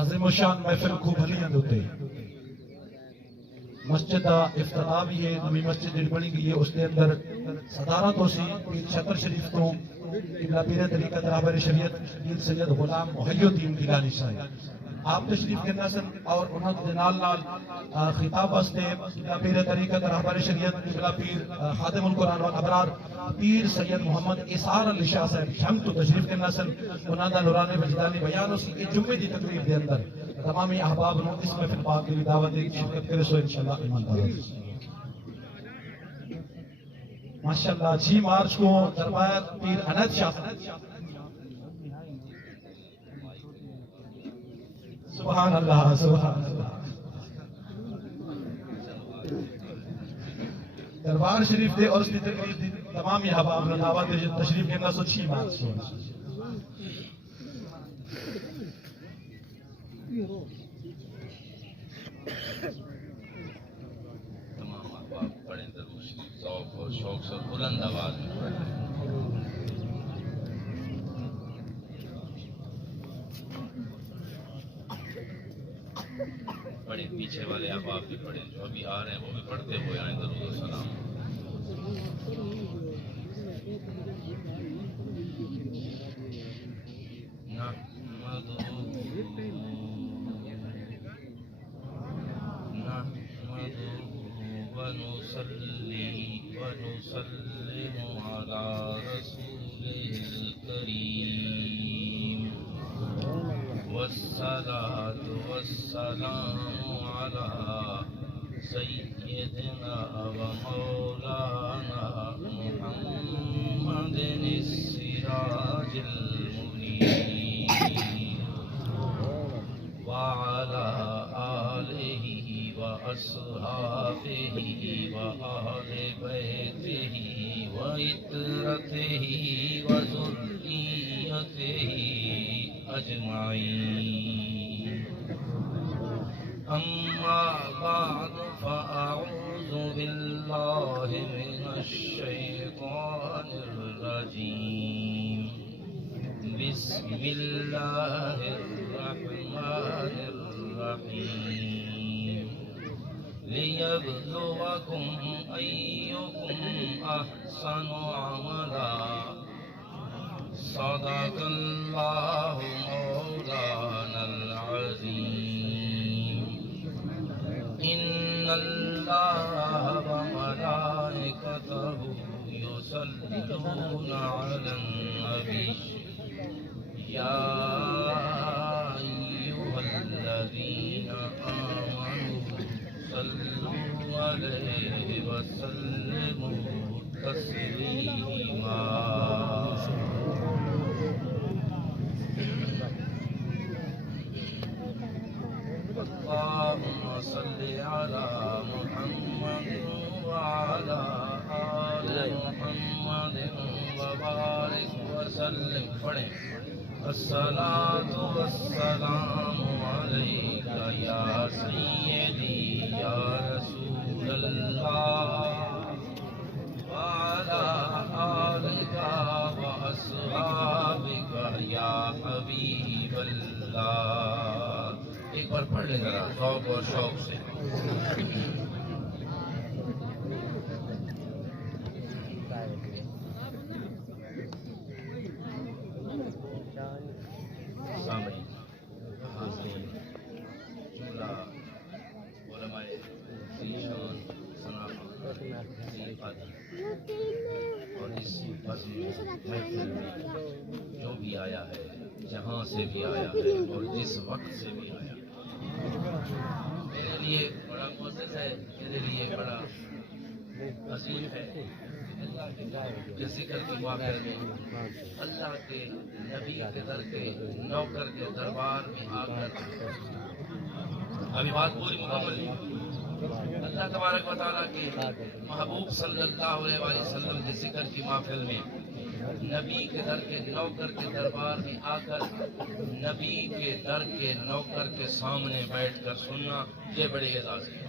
عظیم الشان محفل کو بھلیاں دوتے مسجد دا افتتاح بھی ہے نمی مسجد جڑی بنی گئی ہے اس کے اندر صدارت ہو سی پیر شکر شریف تو قبلہ پیر طریقت رہبر شریعت پیر سید غلام محی الدین گیلانی صاحب آپ تشریف کرنا سن اور انہوں نے نال نال خطاب واسطے قبلہ پیر طریقت رہبر شریعت قبلہ پیر خادم القرآن والابرار پیر سید محمد اسار علی شاہ صاحب شم تو تشریف کرنا سن انہوں نے نورانی وجدانی بیان اسی کہ جمعے دی تقریب دے اندر تمامی احباب نو اس محفل پاک کے لیے دعوت دی شرکت کرے سو انشاءاللہ ایمان دار ماشاءاللہ 6 مارچ کو دربار پیر انت شاہ سبحان اللہ سبحان اللہ دربار شریف دے اور اس کی تقریب دی تمامی احباب نو دعوت دی تشریف کرنا سو 6 مارچ کو تمام احباب پڑھیں درود شریف ذوق اور شوق سے بلند آواز میں پڑھیں پڑھیں پیچھے والے احباب بھی پڑھیں جو ابھی آ رہے ہیں وہ بھی پڑھتے ہوئے آئیں درود و سلام ونصلي ونسلم على رسوله الكريم والصلاة والسلام على سيدنا ومولانا محمد السراج المنير وعلى آله وأصحابه وأهل بيته وإترته وذريته أجمعين أما بعد فأعوذ بالله من الشيطان الرجيم بسم الله الرحمن الرحيم ليبلوكم أيكم أحسن عملا صدق الله مولانا العظيم إن الله وملائكته يصلون على النبي يا أيها الذين آمنوا صلوا عليه وسلموا تسليما اللهم صل على محمد وعلى آل محمد وبارك وسلم پڑھیں الصلاة والسلام عليك يا سيدي يا رسول الله وعلى آلك وأصحابك يا حبيب الله ایک بار پڑھ لیں ذرا ذوق اور شوق سے سامعین حاضرین جملہ علماء ذیشان صنعت اور اس بزم محفل میں جو بھی آیا ہے جہاں سے بھی آیا ہے اور جس وقت سے بھی آیا ہے میرے لیے بڑا معزز ہے میرے لیے بڑا عظیم ہے کہ ذکر کی محفل میں اللہ کے نبی کے در کے نوکر کے دربار میں آ کر ابھی بات پوری مکمل نہیں اللہ تبارک و تعالیٰ کے محبوب صلی اللہ علیہ وسلم کے ذکر کی محفل میں نبی کے در کے نوکر کے دربار میں آ کر نبی کے در کے نوکر کے سامنے بیٹھ کر سننا یہ بڑے اعزاز ہے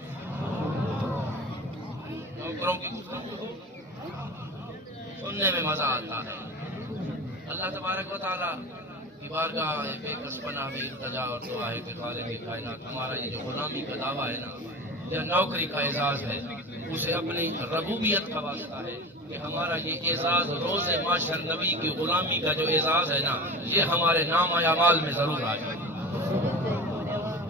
نوکروں کی گفتگو سننے میں مزہ آتا ہے اللہ تبارک و تعالیٰ کی بارگاہ بے کس پناہ میں التجا اور دعا ہے کہ خالق کائنات ہمارا یہ جو غلامی کا دعویٰ ہے نا، یا نوکری کا اعزاز ہے، اسے اپنی ربوبیت کا واسطہ ہے کہ ہمارا یہ اعزاز روز معاشر نبی کی غلامی کا جو اعزاز ہے نا، یہ ہمارے نام اعمال میں ضرور آ جائے۔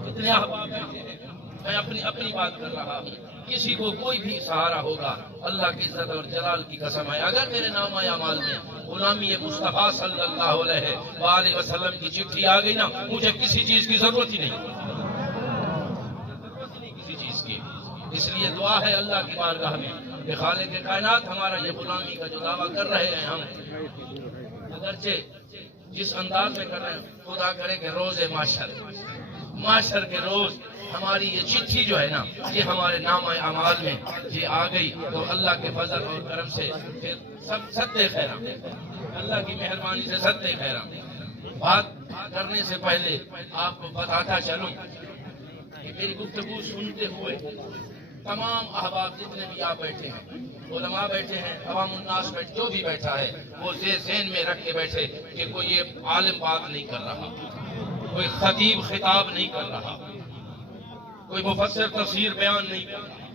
اتنے احباب بیٹھے ہیں، میں اپنی بات کر رہا ہوں، کسی کو کوئی بھی سہارا ہوگا، اللہ کی عزت اور جلال کی قسم ہے، اگر میرے نام اعمال میں غلامی مصطفیٰ صلی اللہ علیہ وآلہ وسلم کی چٹھی آ گئی نا، مجھے کسی چیز کی ضرورت ہی نہیں، کسی چیز کی۔ اس لیے دعا ہے اللہ کی بارگاہ میں کہ خالق کائنات ہمارا یہ غلامی کا جو دعویٰ کر رہے ہیں ہم، اگرچہ جس انداز میں کر رہے ہیں، خدا کرے کہ روز معاشر کے روز ہماری یہ چٹھی جو ہے نا، یہ ہمارے نام اعمال میں یہ آ گئی، تو اللہ کے فضل اور کرم سے پھر سب صدقے خیرام، اللہ کی مہربانی سے صدقے خیرام۔ بات کرنے سے پہلے آپ کو بتاتا چلوں کہ میری گفتگو سنتے ہوئے تمام احباب جتنے بھی آپ بیٹھے ہیں، علماء بیٹھے ہیں، عوام الناس بیٹھے، جو بھی بیٹھا ہے وہ ذہن میں رکھ کے بیٹھے کہ کوئی یہ عالم بات نہیں کر رہا، کوئی خطیب خطاب نہیں کر رہا، کوئی مفسر تفسیر بیان نہیں کر رہا،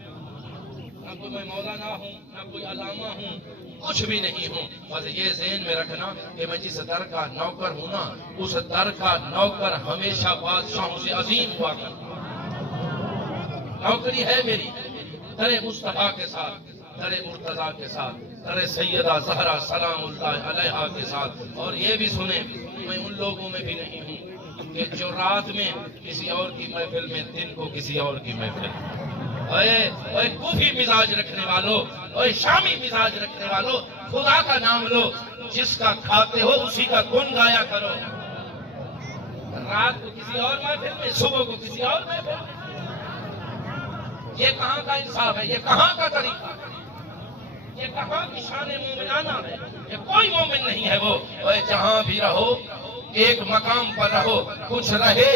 نہ کوئی میں مولانا ہوں، نہ کوئی علامہ ہوں، کچھ بھی نہیں ہوں۔ بس یہ ذہن میں رکھنا کہ میں جس در کا نوکر ہوں نا، اس در کا نوکر ہمیشہ بادشاہوں سے عظیم ہوا کرتا۔ نوکری ہے میری در مصطفیٰ کے ساتھ، در مرتضیٰ کے ساتھ، در سیدہ زہرا سلام اللہ علیہا کے ساتھ۔ اور یہ بھی سنیں، میں ان لوگوں میں بھی نہیں ہوں کہ جو رات میں کسی اور کی محفل میں، دن کو کسی اور کی محفل میں۔ اے کوفی مزاج رکھنے والوں، اے شامی مزاج رکھنے والوں، خدا کا نام لو، جس کا کھاتے ہو اسی کا گن گایا کرو۔ رات کو کسی اور محفل میں، صبح کو کسی اور محفل میں، یہ کہاں کا انصاف ہے؟ یہ کہاں کا طریقہ ہے؟ یہ کہاں کی شان مومنانہ ہے؟ یہ کوئی مومن نہیں ہے وہ۔ اے جہاں بھی رہو، ایک مقام پر رہو، کچھ رہے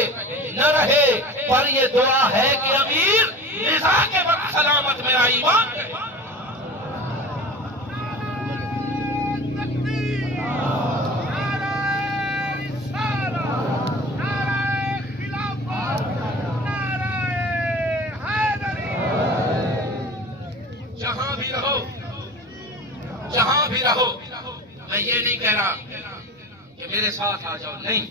نہ رہے، پر یہ دعا ہے کہ امیر رضا کے وقت سلامت میرا ایمان رہے۔ جہاں بھی رہو، میں یہ نہیں کہہ رہا کہ میرے ساتھ آ جاؤ، نہیں،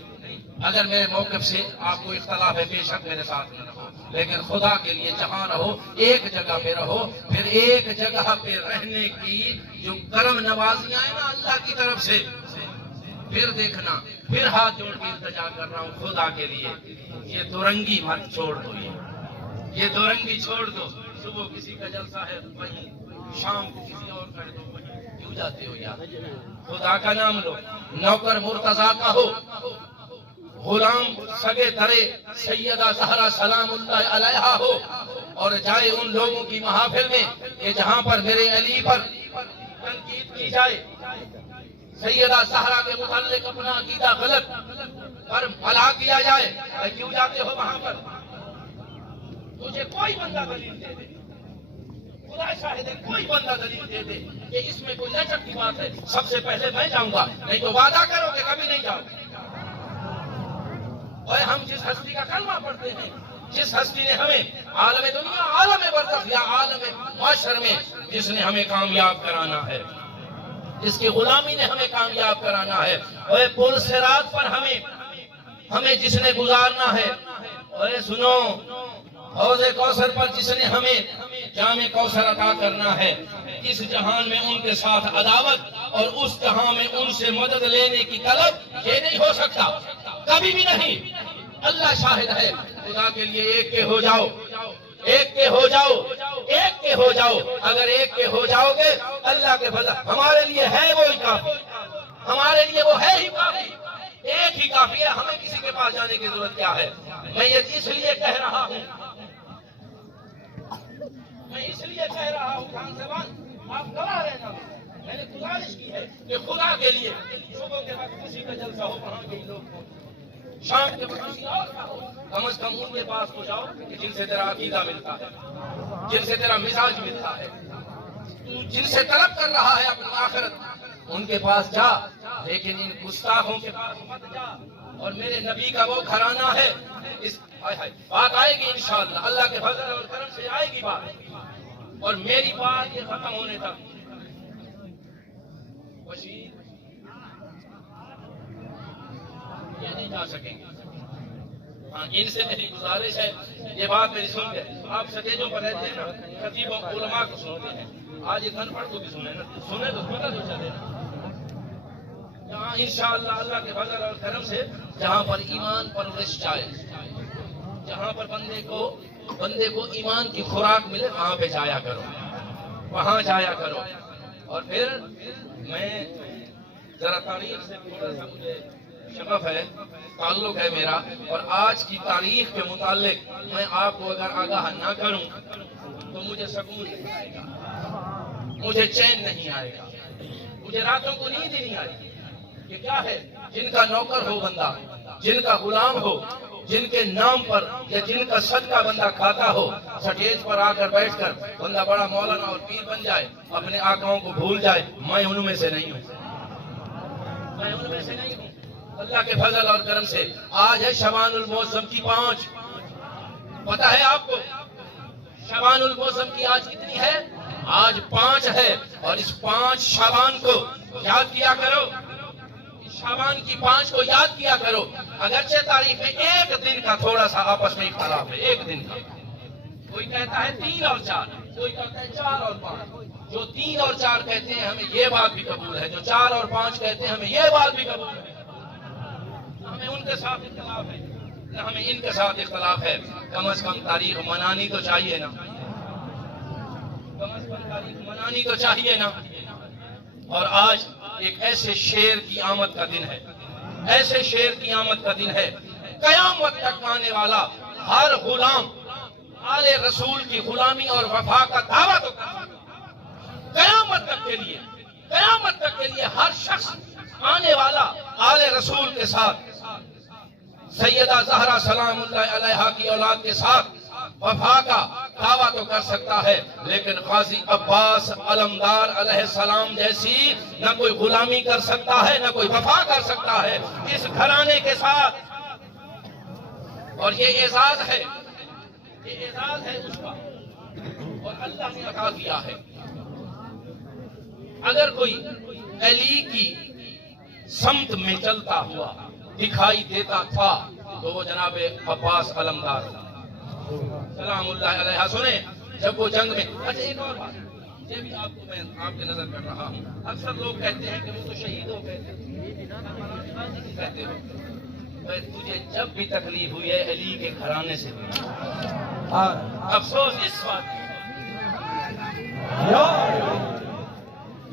اگر میرے موقف سے آپ کو اختلاف ہے بے شک میرے ساتھ نہ رہو، لیکن خدا کے لیے جہاں رہو ایک جگہ پہ رہو۔ پھر ایک جگہ پہ رہنے کی جو کرم نوازیاں ہیں نا اللہ کی طرف سے، پھر دیکھنا، پھر ہاتھ جوڑ کے التجا کر رہا ہوں خدا کے لیے، یہ دورنگی مت چھوڑ دو، یہ دورنگی چھوڑ دو۔ صبح کسی کا جلسہ ہے وہیں، شام کو کسی اور کا ہے تو وہیں، کیوں جاتے ہو یار؟ خدا کا نام لو، نوکر مرتضیٰ کا ہو، غلام سگے درے سیدہ زہرا سلام اللہ علیہا ہو، اور جائے ان لوگوں کی محافل میں کہ جہاں پر میرے علی پر تنقید کی جائے، سیدہ زہرا کے متعلق اپنا عقیدہ غلط پر بھلا کیا جائے، کیوں جاتے ہو وہاں پر؟ مجھے کوئی بندہ دلیل دے دے، خدا شاہد ہے، کوئی بندہ دلیل دے دے کہ اس میں کوئی لچک کی بات ہے، سب سے پہلے میں جاؤں گا، نہیں تو وعدہ کرو کہ کبھی نہیں جاؤں۔ اور ہم جس ہستی کا کلمہ پڑھتے ہیں، جس ہستی نے ہمیں عالم دنیا، عالم برزخ یا عالم معاشر میں جس نے ہمیں کامیاب کرانا ہے، جس کی غلامی نے ہمیں کامیاب کرانا ہے، اور پل صراط پر ہمیں جس نے گزارنا ہے، اور سنو، حوض کوثر پر جس نے ہمیں جام کوثر عطا کرنا ہے، اس جہان میں ان کے ساتھ عداوت اور اس جہان میں ان سے مدد لینے کی طلب، یہ نہیں ہو سکتا، کبھی بھی نہیں۔ اللہ شاہد ہے، خدا کے لیے ایک کے ہو جاؤ، ایک کے ہو جاؤ، ایک کے ہو جاؤ۔ اگر ایک کے ہو جاؤ گے، اللہ کے فضل ہمارے لیے ہے وہی کافی، ہمارے لیے وہ ہے ہی کافی، ایک ہی کافی ہے، ہمیں کسی کے پاس جانے کی ضرورت کیا ہے؟ میں یہ اس لیے کہہ رہا ہوں، خان صاحب آپ گواہ رہنا، میں نے گزارش کی ہے کہ خدا کے لیے صبح کے وقت کسی کا جلسہ ہو وہاں کے لوگ ہو، شام کے وقت کسی اور کا ہو، کم از کم ان کے پاس تو جاؤ کہ جن سے تیرا عقیدہ ملتا ہے، جن سے تیرا مزاج ملتا ہے، جن سے طلب کر رہا ہے اپنی آخرت، ان کے پاس جا، لیکن ان گستاخوں کے پاس مت جا، اور میرے نبی کا وہ گھرانہ ہے، اس بات آئے گی انشاءاللہ، اللہ کے فضل اور کرم سے آئے گی بات، اور میری بات یہ ختم ہونے تک بشیر یہ نہیں جا سکیں گے۔ ہاں، ان سے میری گزارش ہے، یہ بات میری سن کے، آپ سٹیجوں پر رہتے ہیں نا، خطیبوں علماء کو سنتے ہیں، آج یہ گن پڑھ کو بھی سنیں نا، سنیں تو پتہ تو چلے نا۔ جہاں انشاءاللہ اللہ کے فضل اور کرم سے جہاں پر ایمان پرورش جائے، جہاں پر بندے کو ایمان کی خوراک ملے، وہاں پہ جایا کرو، وہاں جایا کرو۔ اور پھر میں ذرا تاریخ سے تھوڑا سا مجھے شغف ہے، تعلق ہے میرا، اور آج کی تاریخ کے متعلق میں آپ کو اگر آگاہ نہ کروں تو مجھے سکون نہیں آئے گا، مجھے چین نہیں آئے گا، مجھے راتوں کو نیند ہی نہیں آئے گی۔ یہ کیا ہے؟ جن کا نوکر ہو بندہ، جن کا غلام ہو، جن کے نام پر یا جن کا صدقہ بندہ کھاتا ہو، سٹیج پر آ کر بیٹھ کر بندہ بڑا مولانا اور پیر بن جائے، اپنے آقاؤں کو بھول جائے، میں ان میں سے نہیں ہوں، میں ان میں سے نہیں ہوں۔ اللہ کے فضل اور کرم سے آج ہے شعبان المعظم کی 5، پتہ ہے آپ کو شعبان المعظم کی آج کتنی ہے؟ آج 5 ہے، اور اس 5 شعبان کو یاد کیا کرو، شعبان کی 5 کو یاد کیا کرو۔ اگرچہ تاریخ میں ایک دن کا تھوڑا سا آپس میں اختلاف ہے، ایک دن کا، کوئی کہتا ہے 3 اور 4، کوئی کہتا ہے 4 اور 5۔ جو 3 اور 4 کہتے ہیں ہمیں یہ بات بھی قبول ہے، جو 4 اور 5 کہتے ہیں ہمیں یہ بات بھی قبول ہے۔ ہمیں ان کے ساتھ اختلاف ہے، ہمیں ان کے ساتھ اختلاف ہے، کم از کم تاریخ منانی تو چاہیے نا، کم از کم تاریخ منانی تو چاہیے نا۔ اور آج ایک ایسے شیر کی آمد کا دن ہے، ایسے شیر کی آمد کا دن ہے، قیامت تک آنے والا ہر غلام آل رسول کی غلامی اور وفا کا دعویٰ تو قیامت تک کے لیے، قیامت تک کے لیے ہر شخص آنے والا آل رسول کے ساتھ، سیدہ زہرا سلام اللہ علیہا کی اولاد کے ساتھ وفا کا دعویٰ تو کر سکتا ہے، لیکن غازی عباس علمدار علیہ السلام جیسی نہ کوئی غلامی کر سکتا ہے، نہ کوئی وفا کر سکتا ہے اس گھرانے کے ساتھ۔ اور یہ اعزاز ہے، یہ اعزاز ہے اس کا، اور اللہ نے عطا کیا ہے۔ اگر کوئی علی کی سمت میں چلتا ہوا دکھائی دیتا تھا تو وہ جناب عباس علمدار سلام اللہ علیہ۔ سنیں، جب وہ جنگ میں، اچھا ایک اور بات یہ بھی آپ کو میں آپ کے نظر کر رہا ہوں، اکثر لوگ کہتے ہیں کہ وہ تو شہید ہو گئے تھے، کہتے ہو تجھے جب بھی تکلیف ہوئی ہے علی کے گھرانے سے ہوئی، افسوس اس بات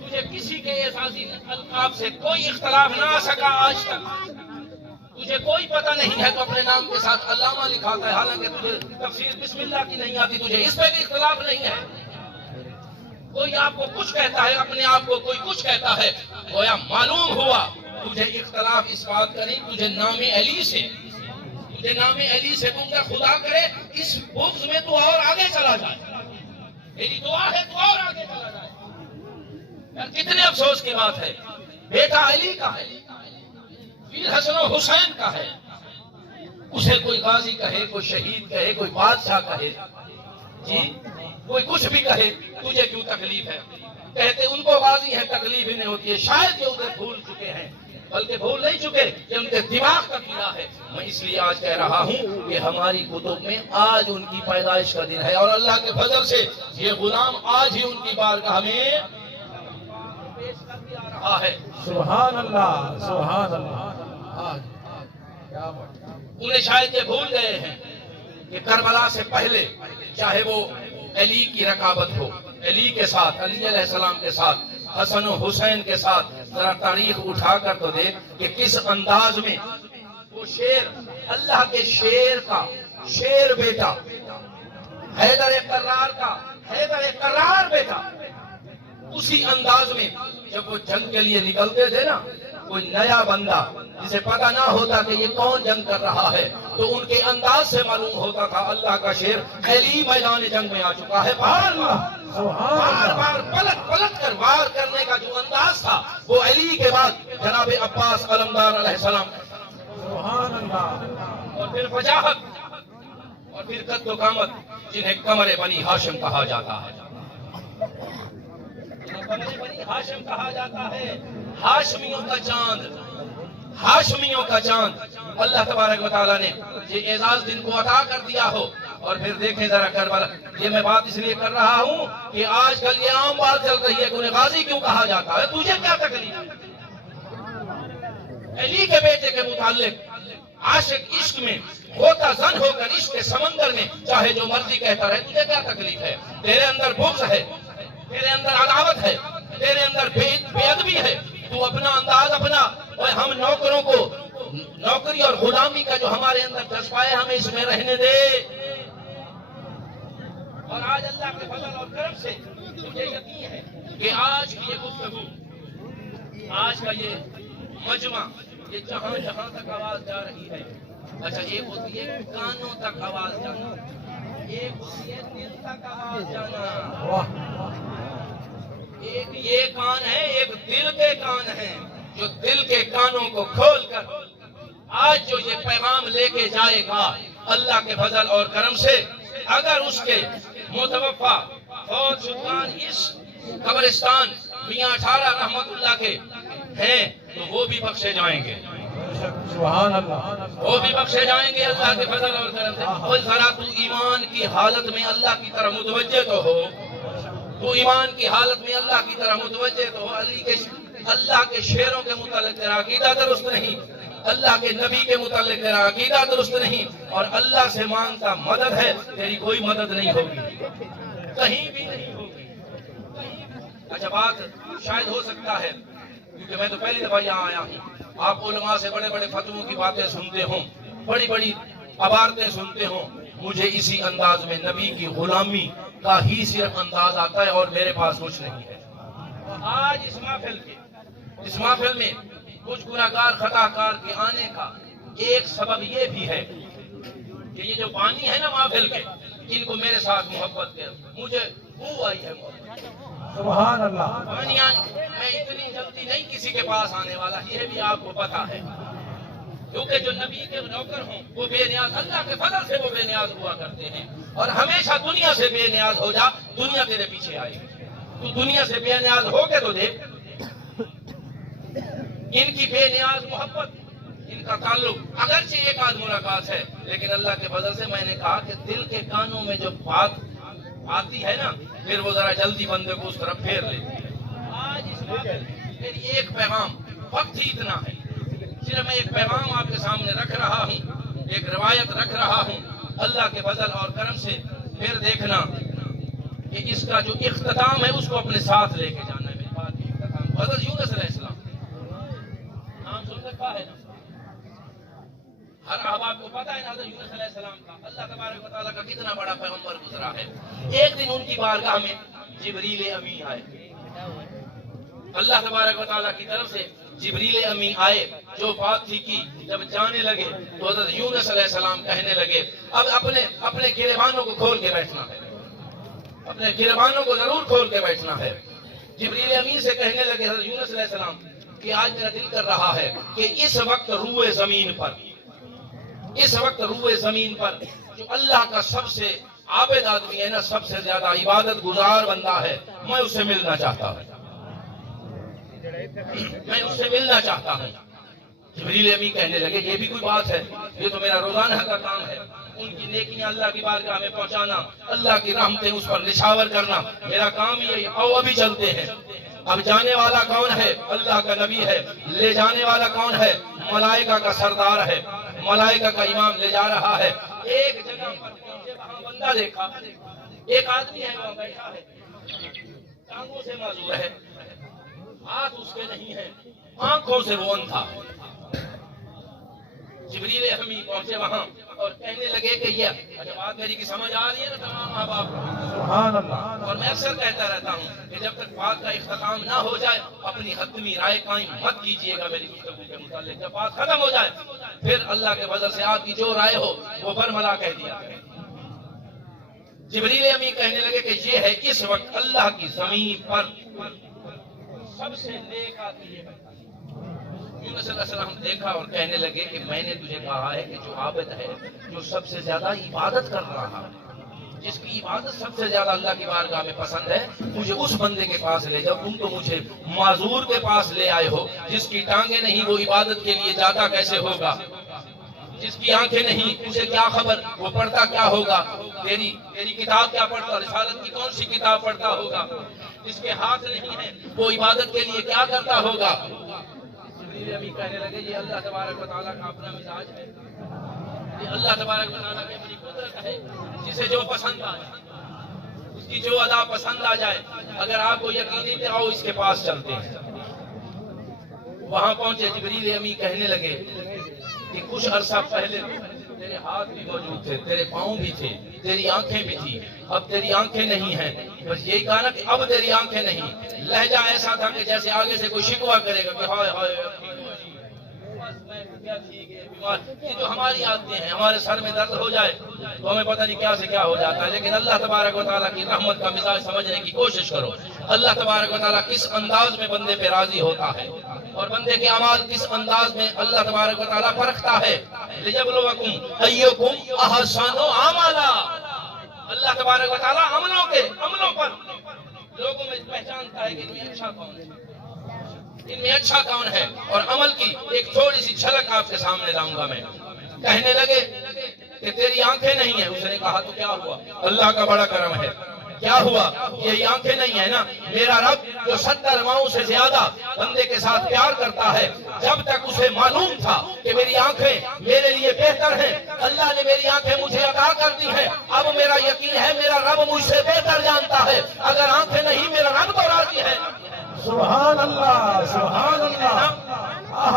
تجھے کسی کے اعزازی القاب سے کوئی اختلاف نہ آ سکا آج تک، تجھے کوئی پتہ نہیں ہے تو اپنے نام کے ساتھ علامہ لکھاتا ہے، حالانکہ تجھے تفسیر بسم اللہ کی نہیں آتی، تجھے اس پہ بھی اختلاف نہیں ہے۔ کوئی آپ کو کچھ کہتا ہے، اپنے آپ کو کوئی کچھ کہتا ہے، گویا معلوم ہوا تجھے اختلاف اس بات کا نہیں، تجھے نام علی سے، تجھے نام علی سے تم خدا کرے اس بغض میں تو اور آگے چلا جائے، میری دعا ہے تو اور آگے چلا جائے۔ کتنے افسوس کی بات ہے، بیٹا علی کا ہے، پھر حسن و حسین کا ہے، اسے کوئی غازی کہے، کوئی شہید کہے، کوئی بادشاہ کہے، جی کوئی کچھ بھی کہے، تجھے کیوں تکلیف ہے؟ کہتے ان کو غازی ہے، تکلیف ہی نہیں ہوتی ہے، شاید یہ ادھر بھول چکے ہیں، بلکہ بھول نہیں چکے کہ ان کے دماغ کا کیڑا ہے۔ میں اس لیے آج کہہ رہا ہوں کہ ہماری کتب میں آج ان کی پیدائش کا دن ہے، اور اللہ کے فضل سے یہ غلام آج ہی ان کی بارگاہ میں پیش کر دیا رہا ہے۔ سبحان اللہ، سبحان اللہ۔ انہیں شاید یہ بھول گئے ہیں کہ کربلا سے پہلے چاہے وہ علی کی رکابت ہو، علی کے ساتھ، علی علیہ السلام کے ساتھ، حسن و حسین کے ساتھ، ذرا تاریخ اٹھا کر تو دیکھ کہ کس انداز میں وہ شیر، اللہ کے شیر کا شیر بیٹا، حیدر کرار کا حیدر کرار بیٹا، اسی انداز میں جب وہ جنگ کے لیے نکلتے تھے نا، کوئی نیا بندہ جسے پتہ نہ ہوتا کہ یہ کون جنگ کر رہا ہے، تو ان کے انداز سے معلوم ہوتا تھا اللہ کا شیر علی میدان جنگ میں آ چکا ہے، بار بار پلٹ پلٹ کر وار کرنے کا جو انداز تھا وہ علی کے بعد جناب عباس علمدار علیہ السلام، اور پھر وجاہت، اور پھر قد و قامت، جنہیں قمر بنی ہاشم کہا جاتا ہے، قمر بنی ہاشم کہا جاتا ہے، ہاشمیوں کا چاند، ہاشمیوں کا چاند۔ اللہ تبارک و تعالیٰ نے یہ اعزاز دن کو عطا کر دیا ہو۔ اور پھر دیکھیں ذرا کربلا، یہ میں بات اس لیے کر رہا ہوں کہ آج کل یہ عام بات چل رہی ہے کہ انہیں غازی کیوں کہا جاتا ہے، تجھے کیا تکلیف ہے؟ علی کے بیٹے کے متعلق عاشق عشق میں ہوتا زن ہو کر عشق کے سمندر میں چاہے جو مرضی کہتا رہے، تجھے کیا تکلیف ہے؟ تیرے اندر بغض ہے، تیرے اندر عداوت ہے، تیرے اندر بے ادبی ہے، تو اپنا انداز اپنا، اور ہم نوکروں کو نوکری اور غلامی کا جو ہمارے اندر جذبہ ہے ہمیں اس میں رہنے دے۔ اور آج اللہ کے فضل اور کرم سے مجھے یقین ہے کہ آج کی یہ گفتگو، آج کا یہ مجمع، یہ جہاں جہاں تک آواز جا رہی ہے، اچھا ایک ہوتی ہے کانوں تک آواز جانا، ایک ہوتی ہے دل تک آواز جانا، ایک یہ کان ہے، ایک دل کے کان ہیں، جو دل کے کانوں کو کھول کر آج جو یہ پیغام لے کے جائے گا اللہ کے فضل اور کرم سے، اگر اس کے متوفا فوت شدگان اس قبرستان میاں اٹھارہ رحمت اللہ کے ہیں تو وہ بھی بخشے جائیں گے، سبحان اللہ، وہ بھی بخشے جائیں گے اللہ کے فضل اور کرم سے۔ اور ذرا تو ایمان کی حالت میں اللہ کی طرف متوجہ تو ہو، تو ایمان کی حالت میں اللہ کی طرف متوجہ تو ہو۔ اللہ کے شعروں کے متعلق تیرا عقیدہ درست نہیں، اللہ کے نبی کے متعلق تیرا عقیدہ درست نہیں، اور اللہ سے مانگتا مدد ہے، تیری کوئی مدد نہیں ہوگی، کہیں بھی نہیں ہوگی۔ اچھا بات شاید ہو سکتا ہے، کیونکہ میں تو پہلی دفعہ یہاں آیا ہوں، آپ علماء سے بڑے بڑے فتووں کی باتیں سنتے ہوں، بڑی بڑی عبارتیں سنتے ہوں، مجھے اسی انداز میں نبی کی غلامی کا ہی صرف انداز آتا ہے اور میرے پاس کچھ نہیں ہے۔ آج اس محفل میں کچھ گناہگار خطا کار کے آنے کا ایک سبب یہ بھی ہے کہ یہ جو بانی ہے نا محفل کے، ان کو میرے ساتھ محبت کر، مجھے بو آئی ہے محبت۔ سبحان اللہ، بانیان میں اتنی جلدی نہیں کسی کے پاس آنے والا، یہ بھی آپ کو پتا ہے، کیونکہ جو نبی کے نوکر ہوں وہ بے نیاز، اللہ کے فضل سے وہ بے نیاز ہوا کرتے ہیں، اور ہمیشہ دنیا سے بے نیاز ہو جا، دنیا تیرے پیچھے آئے گی۔ تو دنیا سے بے نیاز ہو کے تو دیکھ، ان کی بے نیاز محبت، ان کا تعلق اگرچہ ایک آدھ ملاقات ہے، لیکن اللہ کے فضل سے میں نے کہا کہ دل کے کانوں میں جو بات آتی ہے نا، پھر وہ ذرا جلدی بندے کو اس طرف پھیر لیتی ہے۔ آج اس وقت میری ایک پیغام، وقت ہی اتنا ہے، صرف میں ایک پیغام آپ کے سامنے رکھ رہا ہوں، ایک روایت رکھ رہا ہوں، اللہ کے فضل اور کرم سے پھر دیکھنا کہ اس کا جو اختتام ہے اس کو اپنے ساتھ لے کے جانا ہے۔ میری بات کی اختتام حضرت یونس علیہ السلام، نام سن رکھا ہے نا، ہر احباب کو پتا ہے نا حضرت یونس علیہ السلام کا، اللہ تبارک و تعالیٰ کا کتنا بڑا پیغمبر گزرا ہے۔ ایک دن ان کی بارگاہ میں جبریل امی آئے، اللہ تبارک و تعالیٰ کی طرف سے جبریل امی آئے، جو بات تھی کی جب جانے لگے تو حضرت یونس علیہ السلام کہنے لگے اب اپنے گریبانوں کو کھول کے بیٹھنا ہے، اپنے گریبانوں کو ضرور کھول کے بیٹھنا ہے۔ جبریل امی سے کہنے لگے حضرت یونس علیہ السلام کہ آج میرا دل کر رہا ہے کہ اس وقت روئے زمین پر، اس وقت روئے زمین پر جو اللہ کا سب سے عابد آدمی ہے نا، سب سے زیادہ عبادت گزار بندہ ہے، میں اس سے ملنا چاہتا ہوں، میں اس سے ملنا چاہتا ہوں۔ جبریل امی کہنے لگے یہ بھی کوئی بات ہے، یہ تو میرا روزانہ کا کام ہے، ان کی نیکیاں اللہ کی بارگاہ میں پہنچانا، اللہ کی رحمتیں اس پر نشاور کرنا، میرا کام ہی ہے۔ آؤ ابھی چلتے ہیں۔ اب جانے والا کون ہے؟ اللہ کا نبی ہے۔ لے جانے والا کون ہے؟ ملائکہ کا سردار ہے، ملائکہ کا امام لے جا رہا ہے۔ ایک جگہ پر پہنچے، وہاں بندہ دیکھا، ایک آدمی ہے وہاں بیٹھا ہے، ٹانگوں سے معذور ہے، ہاتھ اس کے نہیں ہے، آنکھوں سے وہ اندھا ہے۔ جبریل امی پہنچے وہاں اور کہنے لگے کہ یہ بات میری کی سمجھ آ رہی ہے نا تمام ماں باپ کو؟ سبحان اللہ، اور میں اکثر کہتا رہتا ہوں کہ جب تک بات کا اختتام نہ ہو جائے اپنی حتمی رائے قائم مت کیجیے گا میری گفتگو کے متعلق۔ جب بات ختم ہو جائے پھر اللہ کے فضل سے آپ کی جو رائے ہو وہ برملا کہہ دیا۔ جبریل امی کہنے لگے کہ یہ ہے اس وقت اللہ کی زمین پر سب سے نیک آدمی ہے۔ یونس علیہ السلام دیکھا اور کہنے لگے کہ میں نے تجھے کہا ہے کہ جو عابد ہے، جو سب سے زیادہ عبادت کر رہا ہے، جس کی عبادت سب سے زیادہ اللہ کی بارگاہ میں پسند ہے، مجھے اس بندے کے پاس لے جاؤ۔ تم تو مجھے معذور کے پاس لے آئے ہو، جس کی ٹانگیں نہیں وہ عبادت کے لیے جاتا کیسے ہوگا؟ جس کی آنکھیں نہیں اسے کیا خبر وہ پڑھتا کیا ہوگا؟ تیری کتاب کیا پڑھتا؟ رسالت کی کون سی کتاب پڑھتا ہوگا؟ جس کے ہاتھ نہیں ہے وہ عبادت کے لیے کیا کرتا ہوگا؟ جبریل ابھی کہنے لگے یہ اللہ تبارک و تعالیٰ کا اپنا مزاج ہے، یہ اللہ تبارک و تعالیٰ کی اپنی قدرت ہے، جسے جو پسند آ جائے، اس کی جو ادا پسند آ جائے۔ اگر آپ کو یقین نہیں تو آؤ اس کے پاس چلتے ہیں۔ وہاں پہنچے، جبریل امی کہنے لگے کہ کچھ عرصہ پہلے تیرے ہاتھ بھی موجود تھے، تیرے پاؤں بھی تھے، تیری آنکھیں بھی تھی، اب تیری آنکھیں نہیں ہیں۔ بس یہی کہا نا کہ اب تیری آنکھیں نہیں۔ لہجہ ایسا تھا کہ جیسے آگے سے کوئی شکوہ کرے گا کہ ہائے ہائے یہ جو ہماری عادتیں ہیں، ہمارے سر میں درد ہو جائے تو ہمیں پتہ نہیں کیا سے کیا ہو جاتا ہے، لیکن اللہ تبارک و تعالیٰ کی رحمت کا مزاج سمجھنے کی کوشش کرو۔ اللہ تبارک و تعالیٰ کس انداز میں بندے پہ راضی ہوتا ہے اور بندے کے اعمال کس انداز میں اللہ تبارک و تعالیٰ پرکھتا ہے۔ لِيَبْلُوَكُمْ أَيُّكُمْ أَحْسَنُ عَمَلًا۔ اللہ تبارک و تعالیٰ عملوں پر لوگوں میں پہچانتا ہے کہ ان میں اچھا کون ہے، ان میں اچھا کون ہے۔ اور عمل کی ایک تھوڑی سی جھلک آپ کے سامنے لاؤں گا میں۔ کہنے لگے کہ تیری آنکھیں نہیں ہیں۔ اس نے کہا تو کیا ہوا؟ اللہ کا بڑا کرم ہے۔ کیا ہوا؟ یہی آنکھیں نہیں ہیں نا۔ میرا رب جو 70 ماؤں سے زیادہ بندے کے ساتھ پیار کرتا ہے، جب تک اسے معلوم تھا کہ میری آنکھیں میرے لیے بہتر ہیں، اللہ نے میری آنکھیں مجھے عطا کر دی ہیں۔ اب میرا یقین ہے میرا رب مجھ سے بہتر جانتا ہے۔ اگر آنکھیں نہیں، میرا رب تو راضی ہے۔ سبحان اللہ، سبحان اللہ۔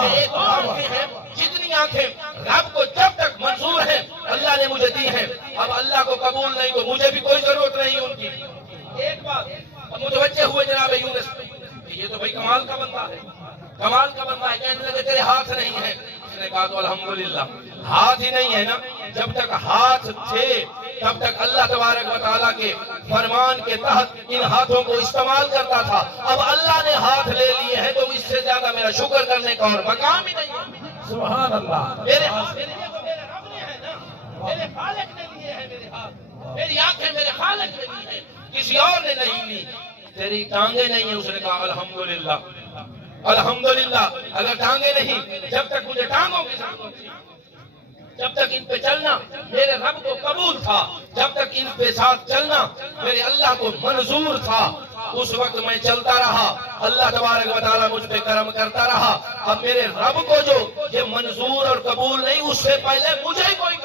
ایک اور آنکھیں ہیں، جتنی آنکھیں رب کو جب تک منظور ہیں اللہ نے مجھے دی ہیں، اب اللہ کو قبول نہیں تو مجھے بھی کوئی ضرورت نہیں ان کی۔ ایک بات اب متوجہ ہوئے جناب یونس کہ یہ تو بھائی کمال کا بندہ ہے، کمال کا بندہ ہے۔ کہنے لگے تیرے ہاتھ نہیں ہیں۔ اس نے کہا تو الحمدللہ ہاتھ ہی نہیں ہے نا۔ جب تک ہاتھ تھے تب تک اللہ تبارک و تعالیٰ کے فرمان کے تحت ان ہاتھوں کو استعمال کرتا تھا۔ اب اللہ نے ہاتھ لے لیے ہیں تو اس سے زیادہ میرا شکر کرنے کا اور مقام ہی نہیں ہے۔ سبحان اللہ۔ میرے ہاتھ میرے لیے تو میرے رب نے ہے نا، میرے خالق نے لیے ہیں میرے ہاتھ، میری آنکھیں میرے خالق نے لی ہیں، کسی اور نے نہیں لی۔ تیری ٹانگیں نہیں ہیں۔ اس نے کہا الحمدللہ الحمدللہ۔ اگر ٹانگیں نہیں، جب تک مجھے ٹانگوں کی ضرورت تھی، جب تک ان پہ چلنا میرے رب کو قبول تھا، جب تک ان پہ ساتھ چلنا میرے اللہ کو منظور تھا، اس وقت میں چلتا رہا۔ اللہ تبارک و تعالیٰ مجھ پہ کرم کرتا رہا۔ اب میرے رب کو جو یہ منظور اور قبول نہیں، اس سے پہلے مجھے کوئی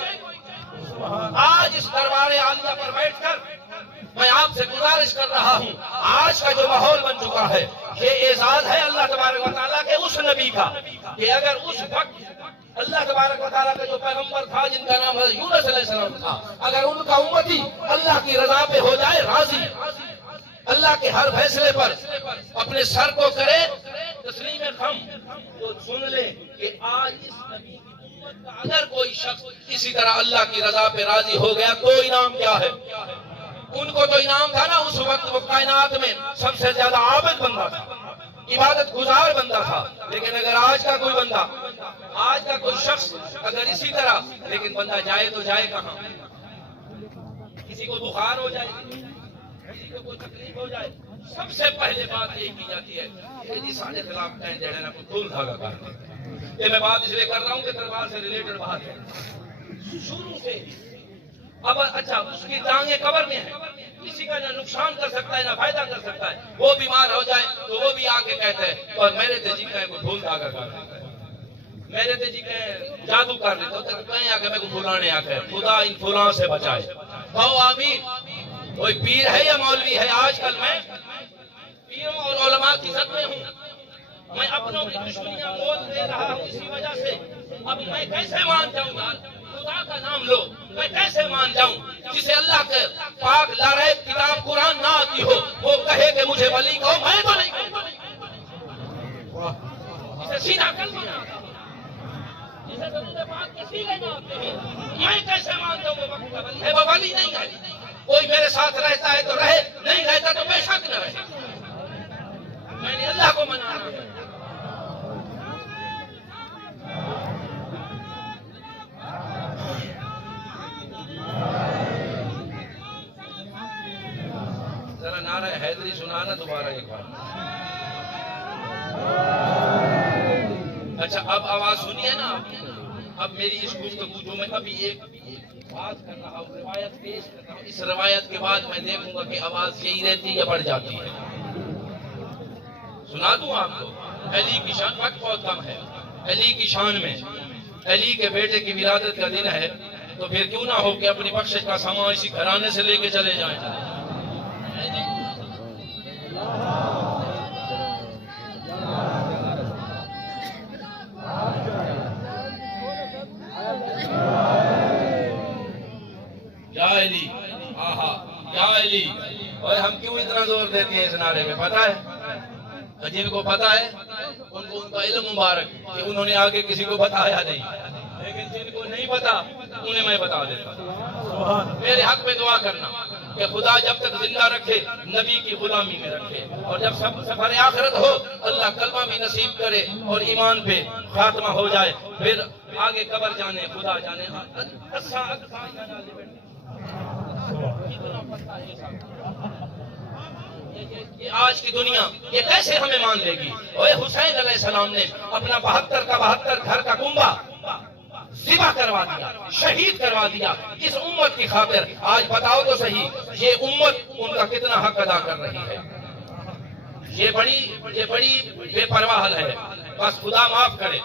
آج اس دربار عالیہ پر بیٹھ کر میں آپ سے گزارش کر رہا ہوں، آج کا جو ماحول بن چکا ہے یہ اعزاز ہے اللہ تبارک و تعالیٰ کے اس نبی کا کہ اگر اس وقت اللہ تبارک و تعالیٰ کا جو پیغمبر تھا جن کا نام حضرت یونس علیہ السلام تھا، اگر ان کا امتی اللہ کی رضا پہ ہو جائے راضی، اللہ کے ہر فیصلے پر اپنے سر کو کرے تسلیم خم، تو سن لے کہ آج اس نبی کی امت کا اگر کوئی شخص اسی طرح اللہ کی رضا پہ راضی ہو گیا تو انعام کیا ہے؟ ان کو تو انعام تھا نا، اس وقت وہ کائنات میں سب سے زیادہ عابد بندہ تھا، عبادت گزار بندہ تھا۔ لیکن اگر آج کا کوئی بندہ، آج کا کوئی شخص اگر اسی طرح، لیکن بندہ جائے تو جائے کہاں؟ کسی کو بخار ہو جائے، کسی کو کوئی تکلیف ہو جائے، سب سے پہلے بات یہ کی جاتی ہے کہ جی سارے خلاف کہیں جڑے نا کوئی دھول دھاگا کر دیں۔ یہ میں بات اس لیے کر رہا ہوں کہ دربار سے ریلیٹڈ بات ہے شروع سے۔ اب اچھا اس کی ٹانگیں قبر میں ہیں، کسی کا نہ نقصان کر سکتا ہے نہ فائدہ کر سکتا ہے، وہ بیمار ہو جائے تو وہ بھی آ کے کہتے ہیں اور میرے تے جی کہیں کوئی دھول دھاگا کر دیں، میرے تے جی کہیں جادو کر دیں، تو کہیں آ کے میں کو پھلانے آ کے خدا ان پھلاں سے بچائے۔ کہو آمین۔ کوئی پیر ہے یا مولوی ہے؟ آج کل میں پیروں اور علماء کی زد میں ہوں، میں اپنوں کی دشمنیاں مول دے رہا ہوں اسی وجہ سے۔ اب میں کیسے مان جاؤں گا؟ خدا کا نام لو، میں کیسے مان جاؤں جسے اللہ کے پاک لارب کتاب قرآن نہ آتی ہو، وہ کہے کہ مجھے ولی کہو، میں تو نہیں کہوں، جسے سیدھا کلمہ نہ آتا، جسے درود پاک کے سیدھے نہ آتے ہیں، میں کیسے مان جاؤں وہ وقت کا ولی ہے؟ وہ ولی نہیں ہے۔ کوئی میرے ساتھ رہتا ہے تو رہے، نہیں رہتا تو بے شک نہ رہے، میں نے اللہ کو منانا ہے۔ ذرا نعرہ حیدری سنانا دوبارہ ایک بار۔ اچھا اب آواز سنیے نا آپ۔ اب میری اس گفتگو جو میں ابھی ایک بات کر رہا ہوں، روایت پیش کر رہا ہوں، اس روایت کے بعد میں دیکھوں گا کہ آواز یہی رہتی یا بڑھ جاتی ہے۔ سنا دوں آپ کو، علی کی شان، وقت بہت کم ہے، علی کی شان میں علی کے بیٹے کی ولادت کا دن ہے، تو پھر کیوں نہ ہو کہ اپنی بخشش کا سامان اسی گھرانے سے لے کے چلے جائیں۔ یا علی، آہا یا علی، اور ہم کیوں اتنا زور دیتے ہیں اس نعرے میں پتہ ہے؟ جن کو پتہ ہے ان کو ان کا علم مبارک کہ انہوں نے آگے کسی کو بتایا نہیں، لیکن جن کو نہیں پتا انہیں میں بتا دیتا ہوں۔ میرے حق میں دعا کرنا کہ خدا جب تک زندہ رکھے نبی کی غلامی میں رکھے، اور جب سفر آخرت ہو اللہ کلمہ بھی نصیب کرے اور ایمان پہ خاتمہ ہو جائے، پھر آگے قبر جانے خدا جانے۔ یہ آج کی دنیا یہ کیسے ہمیں مان لے گی؟ اوے حسین علیہ السلام نے اپنا 72 کا 72 گھر کا کنبہ ذبح کروا دیا، شہید کروا دیا اس امت کی خاطر۔ آج بتاؤ تو صحیح یہ امت ان کا کتنا حق ادا کر رہی ہے؟ یہ بڑی بے پرواہ ہے۔ بس خدا معاف کرے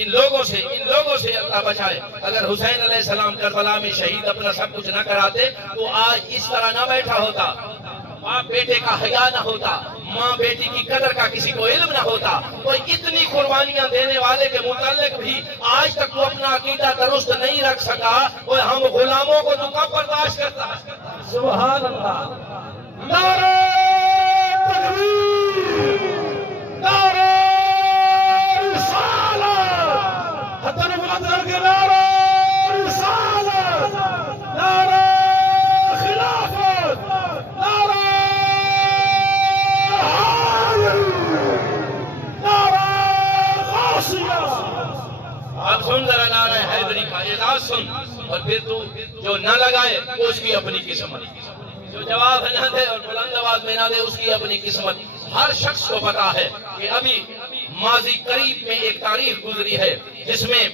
ان لوگوں سے اللہ بچائے۔ اگر حسین علیہ السلام کربلا میں شہید اپنا سب کچھ نہ کراتے تو آج اس طرح نہ بیٹھا ہوتا، باپ بیٹے کا حیا نہ ہوتا، ماں بیٹی کی قدر کا کسی کو علم نہ ہوتا، اور اتنی قربانیاں دینے والے کے متعلق بھی آج تک وہ اپنا عقیدہ درست نہیں رکھ سکا، اور ہم غلاموں کو تو کب برداشت کرتا ہے؟ سبحان اللہ۔ نعرہ تکبیر، نعرہ رسالت، حتى بلند کر کے نعرہ رسالت، نعرہ خلافت، نعرہ اب سن ذرا نعرہ حیدری کا اعزاز سن، اور پھر تو جو نہ لگائے اس کی اپنی قسمت، جو جواب نہ دے اور بلند آواز میں نہ دے اس کی اپنی قسمت۔ ہر شخص کو پتا ہے کہ ابھی ماضی قریب میں ایک تاریخ گزری ہے جس میں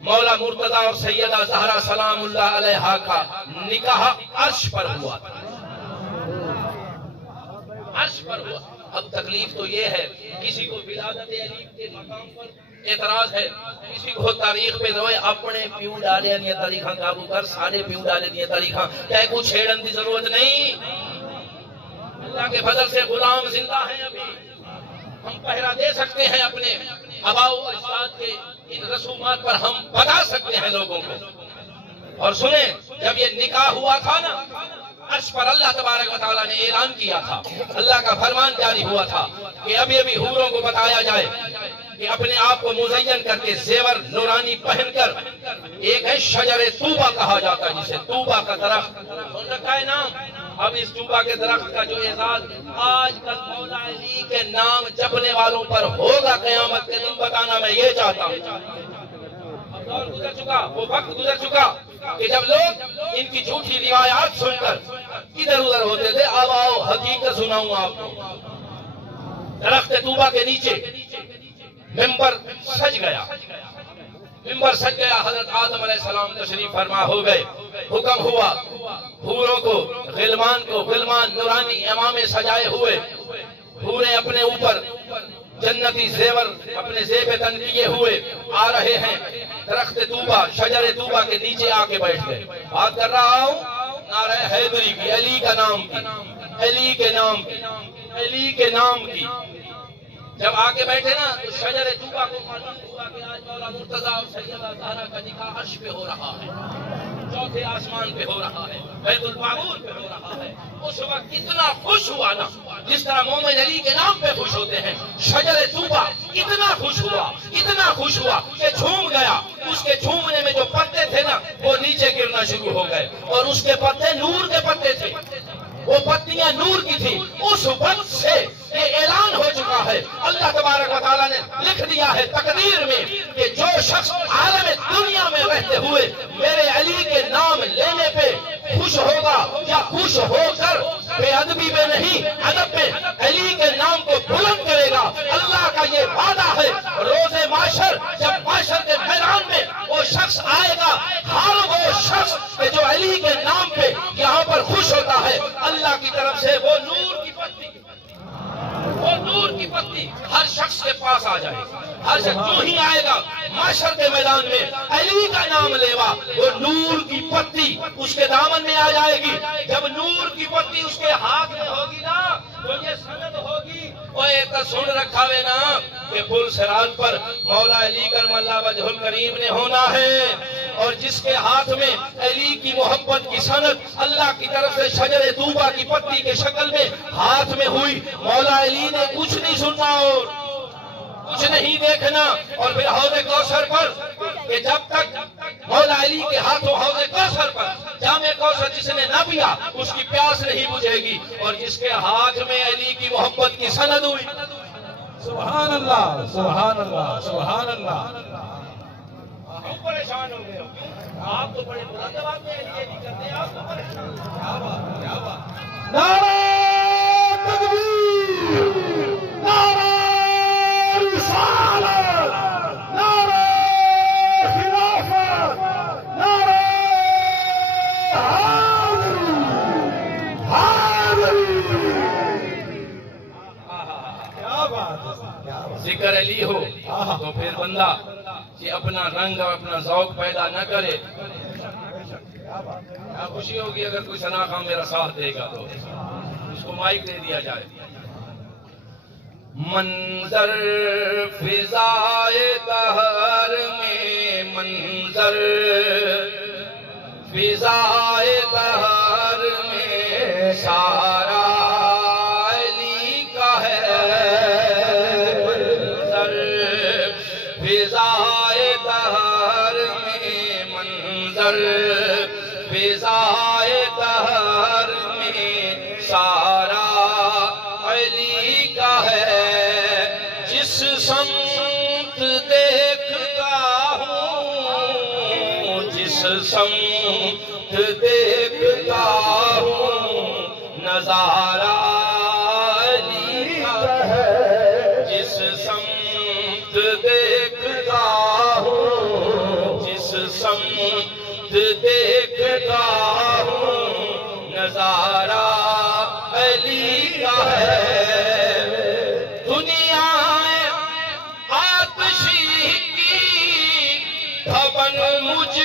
مولا مرتضیٰ اور سیدہ زہرا سلام اللہ علیہا کا نکاح عرش پر ہوا تھا، عرش پر ہوا۔ اب تکلیف تو یہ ہے کسی کو ولادت علی کے مقام پر اعتراض ہے، کسی کو تاریخ پہ روئے اپنے پیو ڈالے دیا تاریخاں قابو کر، سارے پیو ڈالے دیا تاریخاں، کہے کچھ چھیڑن کی ضرورت نہیں۔ اللہ کے فضل سے غلام زندہ ہیں، ابھی ہم پہرا دے سکتے ہیں اپنے آباء و اجداد کے ان رسومات پر، ہم بتا سکتے ہیں لوگوں کو۔ اور سنیں جب یہ نکاح ہوا تھا نا عرش پر، اللہ تبارک و تعالیٰ نے اعلان کیا تھا، اللہ کا فرمان جاری ہوا تھا کہ ابھی حوروں کو بتایا جائے کہ اپنے آپ کو مزین کر کے زیور نورانی پہن کر، ایک ہے شجر طوبہ کہا جاتا ہے جسے، طوبہ کا درخت سن رکھا ہے نام۔ اب اس طوبہ کے درخت کا جو اعزاز آج کل مولا علی کے نام جپنے والوں پر ہوگا قیامت کے دن، بتانا میں یہ چاہتا ہوں۔ اب دور گزر چکا، وہ وقت گزر چکا کہ جب لوگ ان کی جھوٹی روایات سن کر ادھر ادھر ہوتے تھے۔ اب آؤ حقیقت سناؤں آپ کو۔ درخت طوبہ کے نیچے ممبر سج گیا، ممبر سج گیا، حضرت آدم علیہ السلام تشریف فرما ہو گئے، حکم ہوا حوروں کو، غلمان نورانی امامے سجائے ہوئے، حوریں اپنے اوپر جنتی زیور اپنے زیب تن کیے ہوئے آ رہے ہیں، درخت طوبہ شجر طوبہ کے نیچے آ کے بیٹھ گئے۔ بات کر رہا ہوں نعرہ حیدری کی، علی کا نام کی، علی کے نام کی، علی کے نام کی۔ جب آ کے بیٹھے نا تو شجر طوبہ کو معلوم ہوا کہ آج مولا مرتضیٰ اور سیدہ زہرا کا نکاح عرش پہ ہو رہا ہے، چوتھے آسمان پہ ہو رہا ہے، بیت المعمور پہ ہو رہا ہے۔ اس وقت اتنا خوش ہوا نا، جس طرح مومن علی کے نام پہ خوش ہوتے ہیں، شجر طوبہ اتنا خوش ہوا کہ جھوم گیا۔ اس کے جھومنے میں جو پتے تھے نا وہ نیچے گرنا شروع ہو گئے، اور اس کے پتے نور کے پتے تھے، وہ پتیاں نور کی تھی۔ اس وقت سے یہ اعلان ہو چکا ہے، اللہ تبارک و تعالیٰ نے لکھ دیا ہے تقدیر میں کہ جو شخص عالم دنیا میں رہتے ہوئے میرے علی کے نام لینے پہ خوش ہوگا یا خوش ہو کر بے ادبی میں نہیں، ادب میں علی کے نام کو بلند کرے گا، اللہ کا یہ وعدہ ہے۔ روز معاشر جب معاشر کے میدان میں وہ شخص آئے گا، ہر وہ شخص کہ جو علی کے نام پہ یہاں پر خوش ہوتا ہے، اللہ کی طرف سے وہ نور کی پتی، وہ نور کی پتی ہر شخص کے پاس آ جائے گا۔ ہر شخص جو ہی آئے گا معاشر کے میدان میں علی کا نام لے گا، وہ نور کی پتی اس کے دامن میں آ جائے گی۔ جب نور کی پتی اس کے ہاتھ میں ہوگی نا، تو یہ سند ہوگی، وہ ایک سن رکھا ہے نا کہ پل صراط پر مولا علی کرم اللہ وجہ الکریم نے ہونا ہے، اور جس کے ہاتھ میں علی کی محبت کی سند اللہ کی طرف سے شجر طوبہ کی پتی کے شکل میں ہاتھ میں ہوئی، مولا علی نے کچھ نہیں سننا اور کچھ نہیں دیکھنا، اور پھر حوض کوثر پر کہ جب تک مولا علی کے ہاتھوں حوض کوثر پر جام کوثر جس نے نہ پیا اس کی پیاس نہیں بجھے گی، اور جس کے ہاتھ میں علی کی محبت کی سند ہوئی۔ سبحان اللہ، سبحان اللہ، سبحان اللہ۔ کیوں پریشان ہو گئے ہو؟ آپ تو بڑے مرادباد میں علی علی کرتے ہیں، آپ تو پریشان ہو گئے۔ کیا بات، کیا بات۔ نعرہ تکبیر، نعرہ رسالت، نعرہ خلافت، نعرہ حیدری، حیدری۔ کیا بات ہے، کیا بات۔ ذکر علی ہو تو پھر بندہ کہ اپنا رنگ اور اپنا ذوق پیدا نہ کرے۔ کیا خوشی ہوگی اگر کوئی ثنا خان میرا ساتھ دے گا تو اس کو مائک دے دیا جائے۔ منظر فضائے دہر میں، منظر فضائے دہر میں سارا علی کا ہے، منظر فضائے دہر میں، منظر فضائے دہر میں سارا علی کا ہے، جس سمت دیکھتا ہوں، جس سمت دیکھتا ہوں نظارہ علی کا ہے، جس سمت دیکھتا ہوں، جس سمت دیکھتا ہوں نظارہ علی کا ہے۔ دنیا آتشی کی بھون مجھ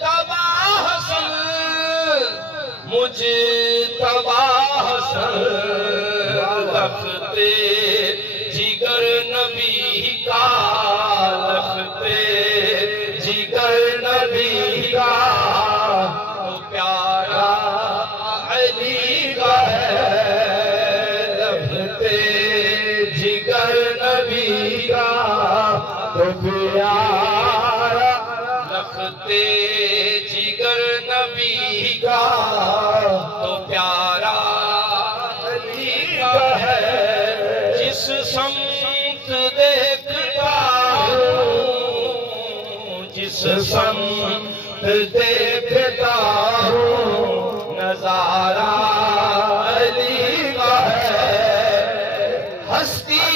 تباہ حسن، مجھ تباہ حسن، لختے جگر نبی کا، لختے جگر نبی کا، تو پیارا علی کا ہے، لختے جگر نبی کا، تو پیارا، لختے جگر نبی کا، تو پیارا علی کا ہے، جس سمت دیکھتا ہوں، جس سمت دیکھتا ہوں نظارہ علی کا ہے۔ ہستی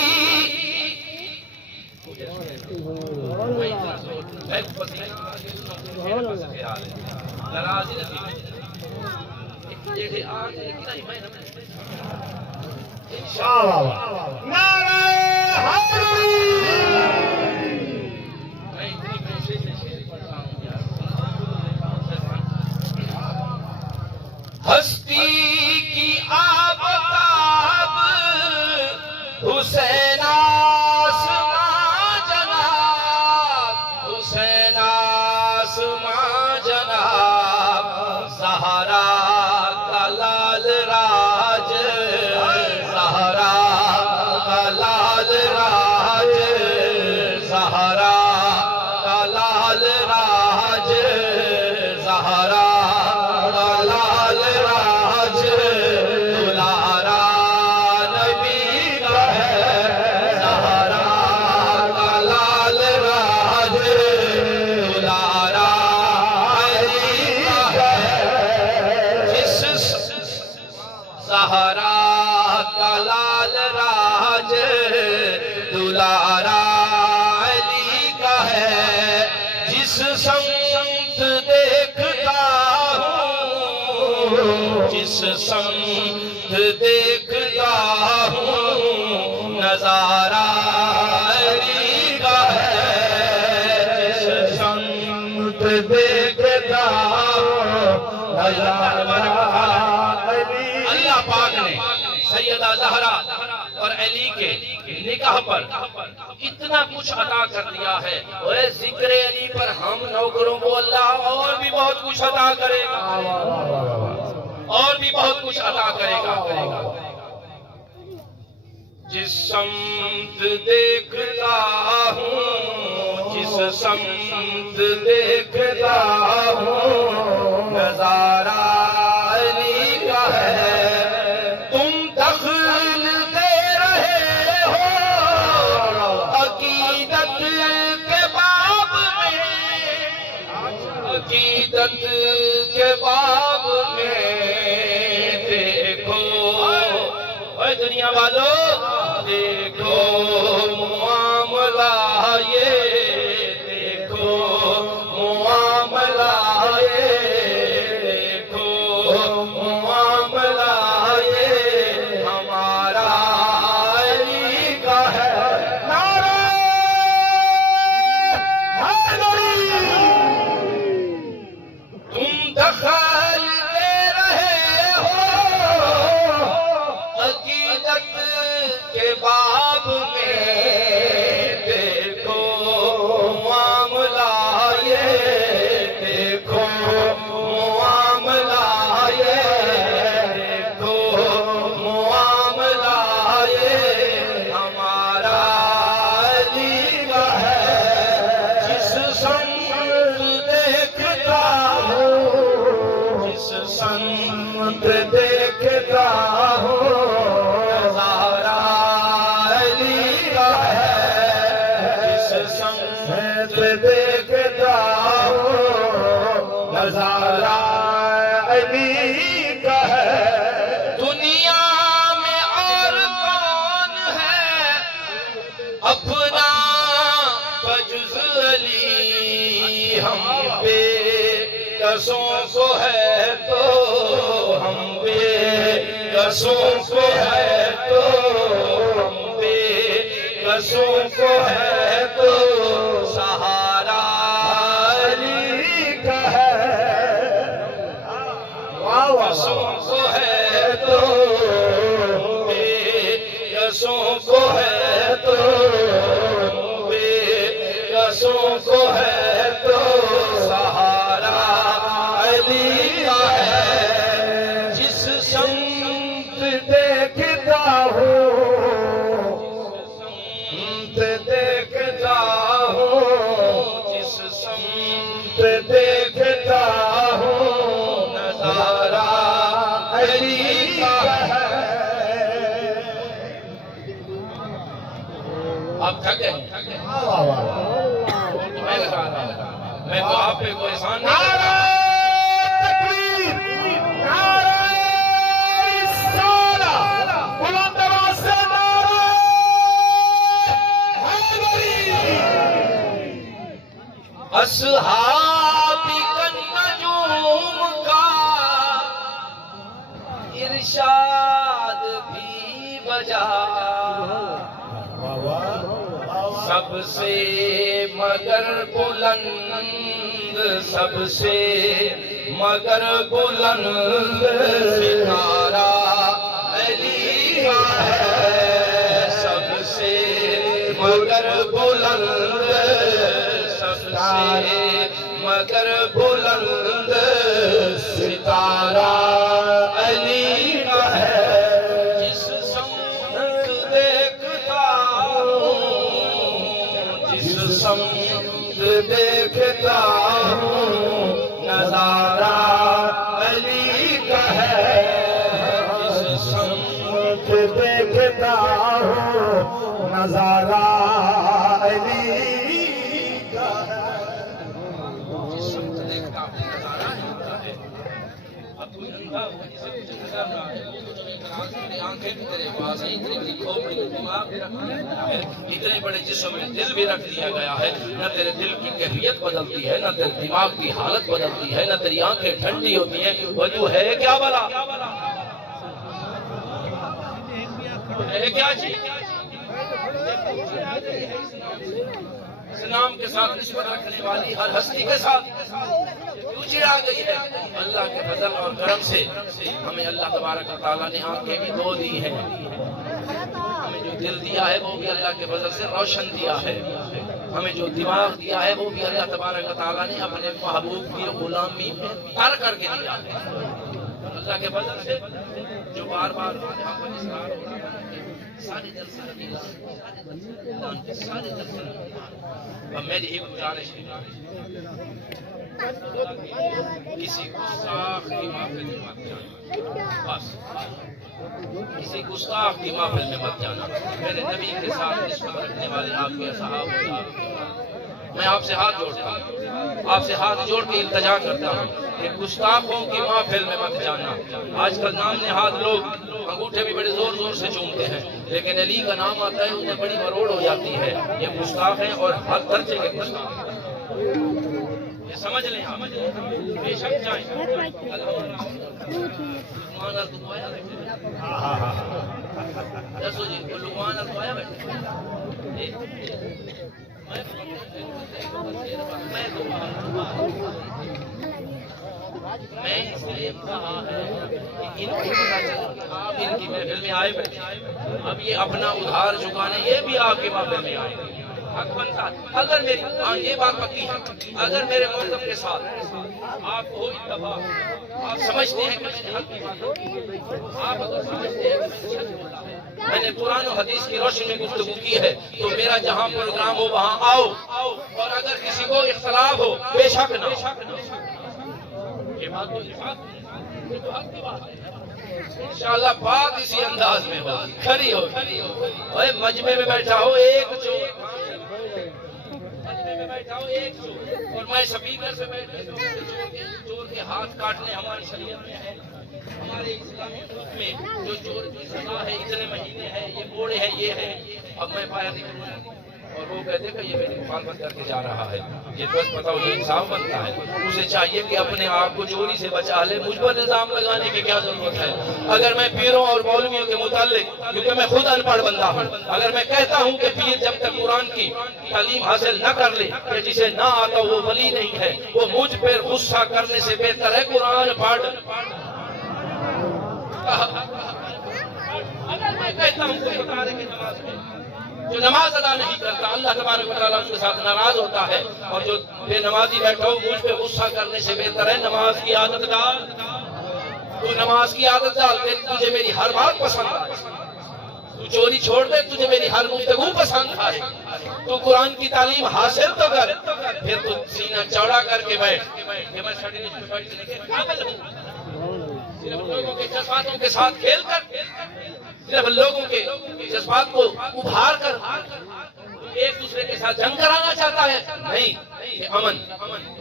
ہستی کی آفتاب حسین آسماں جناب، حسین آسماں جناب، زہرا کا لال راج، زہرا کا لال راج، زہرا کا لال راج، جس سمت دیکھتا ہوں جس سمت دیکھتا ہوں نظارہ علی کا ہے جس سمت دیکھتا ہوں نظارہ علی اللہ پاک نے سیدہ زہرا اور علی کے نکاح پر اتنا کچھ عطا کر دیا ہے اور ذکر علی پر ہم نوکروں کو اللہ اور بھی بہت کچھ عطا کرے گا اور بھی بہت کچھ عطا کرے گا جس سمت دیکھتا ہوں جس سمت دیکھتا ہوں نظارہ علی کا ہے تم دخل دے رہے ہو عقیدت کے باب میں عقیدت کے باب میں دیکھو اے دنیا والو دیکھو معاملہ یہ دیکھو معاملہ یہ دیکھو معاملہ یہ ہمارا علی کا ہے نعرہ حیدری تم دخل دے رہے ہو عقیدت کے باب میں دیکھو معاملہ یہ دیکھو معاملہ یہ دیکھو معاملہ یہ ہمارا علی کا ہے جس سمت دیکھتا ہوں جس سمت دیکھتا ہوں نظارہ علی کا ہے جس سمت دیکھتا ہوں نظارہ علی کا ہے دنیا میں اور کون ہے اپنا بجز علی ہم بے کسوں کو ہے تو ہم بے کسوں کو ہے تو ہم بے کسوں کو ہے تو سہارا علی کا ہے کسوں کو ہے تو ہم بے کسوں کو ہے تو ہم بے کسوں کو ہے تو سہارا علی کا ہے جس سمت دیکھتا ہوں سمت دیکھتا ہوں جس سمت دیکھتا ہوں نظارہ علی کا ہے آپ تھک گئے میں تو آپ پہ کوئی احسان نہیں اصحاب النجوم کا ارشاد بھی بجا سب سے مگر بلند سب سے مگر بلند ستارہ علی کا ہے سب سے مگر بلند سب سے مگر بلند ستارہ علی کا ہے جس سمت دیکھتا ہوں جس سمت دیکھتا ہوں نظارہ علی کا ہے جس سمت دیکھتا ہوں نظارہ علی کا ہے جس سمت دیکھتا ہوں نظارہ علی کا ہے اب کوئی نہیں تھا وہ جسے کچھ نظر نہ آئے تیری آنکھیں بھی تیرے پاس ہیں، اتنی بڑی کھوپڑی دماغ بھی رکھ دیا گیا ہے، اتنے بڑے جسم میں دل بھی رکھ دیا گیا ہے، نہ تیرے دل کی کیفیت بدلتی ہے، نہ تیرے دماغ کی حالت بدلتی ہے، نہ تیری آنکھیں ٹھنڈی ہوتی ہیں، وجہ ہے کیا بلا ہے کیا چیز؟ اس نام کے ساتھ نسبت رکھنے والی ہر ہستی کے ساتھ تجھے آ گئی ہے۔ اللہ کے فضل اور کرم سے ہمیں اللہ تبارک و تعالیٰ نے آنکھیں بھی دو دی ہیں، ہمیں جو دل دیا ہے وہ بھی اللہ کے فضل سے روشن دیا ہے، ہمیں جو دماغ دیا ہے وہ بھی اللہ تبارک و تعالیٰ نے اپنے محبوب کی غلامی میں تر کر کے دیا ہے۔ اللہ کے فضل سے جو بار بار سارے جلسے اب میری ایک گزارش ہے، کسی گستاخ کی محفل میں مت جانا، بس کسی گستاخ کی محفل میں مت جانا۔ میرے نبی کے ساتھ نسبت رکھنے والے آپ کے صحابہ، میں آپ سے ہاتھ جوڑتا ہوں، آپ سے ہاتھ جوڑ کے التجا کرتا ہوں کہ گستاخوں کی محفل میں مت جانا۔ آج کل نام نہاد لوگ انگوٹھے بھی بڑے زور زور سے چومتے ہیں، لیکن علی کا نام آتا ہے انہیں بڑی مروڑ ہو جاتی ہے۔ یہ گستاخ ہیں اور ہر درجے کے گستاخ ہیں، یہ سمجھ لیں آپ، بے شک جائیں۔ لقمان الدعایا بیٹھے، دسو جی لقمان الدعایا بیٹھے، میں اس لیے کہا ہے کہ ان کو پتا چلا کہ آپ ان کی محفل میں آئے بیٹھے، اب یہ اپنا ادھار چکانے یہ بھی آپ کے محفل میں آئے گے۔ حق بنتا اگر میری یہ بات پکی ہے، اگر میرے موقف کے ساتھ آپ کو اتفاق، آپ سمجھتے ہیں کہ میں نے حق کی بات کی، آپ اگر سمجھتے ہیں کہ میں نے سچ بولا ہے، میں نے قرآن و حدیث کی روشنی میں گفتگو کی ہے، تو میرا جہاں پروگرام ہو وہاں آؤ، اور اگر کسی کو اختلاف ہو بے شک نہ، یہ بات تو حق کی بات ہے۔ انشاءاللہ بات اسی انداز میں ہو، کھری ہو، مجمع میں بیٹھا ہو ایک چور، مجمع میں بیٹھا ہو ایک چور، اور میں سپیکر سے بیٹھے چور کے ہاتھ کاٹنے ہماری شریعت میں ہے، ہمارے اسلامی حکم میں جو چور کی سزا ہے اتنے مہینے ہے، یہ بوڑھے ہیں، یہ ہے، اب میں پایا نہیں اور وہ کہتے کہ یہ میری مخالفت کر کے جا رہا ہے، یہ بس بتاؤ یہ انصاف بنتا ہے؟ اسے چاہیے کہ اپنے آپ کو چوری سے بچا لے، مجھ پر الزام لگانے کی کیا ضرورت ہے؟ اگر میں پیروں اور مولویوں کے متعلق، کیونکہ میں خود ان پڑھ بندہ ہوں، اگر میں کہتا ہوں کہ پیر جب تک قرآن کی تعلیم حاصل نہ کر لے، کہ جسے نہ آتا وہ ولی نہیں ہے، وہ مجھ پر غصہ کرنے سے بہتر ہے قرآن پڑھ۔ اگر میں کہتا ہوں کوئی بتا رہے کہ نماز میں جو نماز ادا نہیں کرتا اللہ تبارک و تعالیٰ اس کے ساتھ ناراض ہوتا ہے، اور جو بے نمازی بیٹھا ہو مجھ پہ غصہ کرنے سے بہتر ہے نماز کی عادت ڈال، تو نماز کی عادت ڈال دے، تجھے میری ہر بات پسند آئے، تو چوری چھوڑ دے، تجھے میری ہر گفتگو پسند آئے، تو قرآن کی تعلیم حاصل تو کر، پھر تو سینہ چوڑا کر کے بیٹھ کہ میں سرٹیفکیٹ پہ بیٹھنے کے قابل ہوں، صرف لوگوں کے جذباتوں کے ساتھ کھیل کر، صرف لوگوں کے جذبات کو ابھار کر ایک دوسرے کے ساتھ جنگ کرانا چاہتا ہے، نہیں، یہ